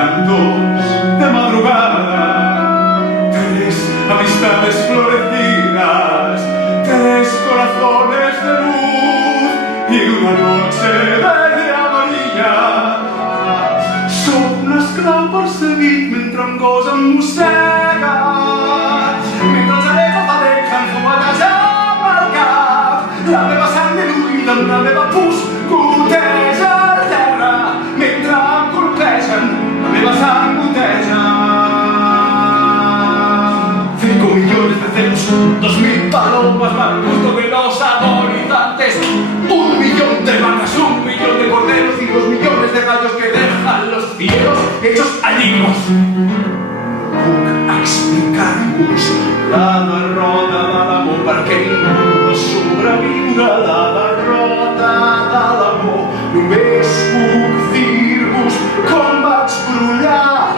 cantos de madrugada, tres amistades florecidas, tres corazones de luz y una noche verde amarilla. Sóc un esclau perseguit mentre em cos em mossega, mentre els hereus t'alegren fumetejant el cap. La meva sang diluïda en la meva pus goteja al terra mentre em colpegen. La meva sang goteja. 5 millones de celos, 2000 palomas, marcos veloz agonizantes, 1 millón de vacas, 1 millón de corderos y 2 millones de gallos que dejan los cielos hechos añicos. Puc explicar-vos la derrota de l'amor perquè ningú va sobreviure a la derrota de l'amor. Només puc dir-vos com vaig brollar,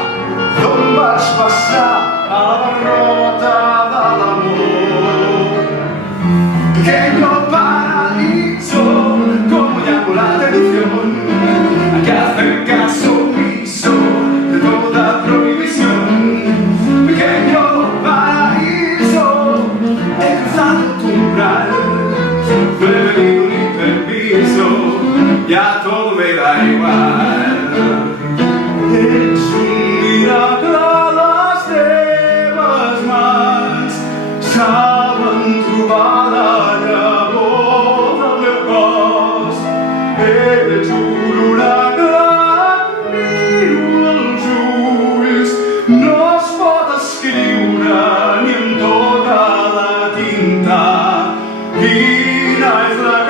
d'on vaig passar a la derrota de l'amor. Pequeño paraíso, como llamo la atención, a que hacer caso omiso de toda prohibición. Pequeño paraíso, he cruzado tu umbral, no he pedido ni permiso, ya todo me da igual. Ets un miracle a les teves mans, saben trobar la llavor del meu cos. Ets un oracle, miro els ulls, no es pot escriure ni amb tota la tinta. Quina és la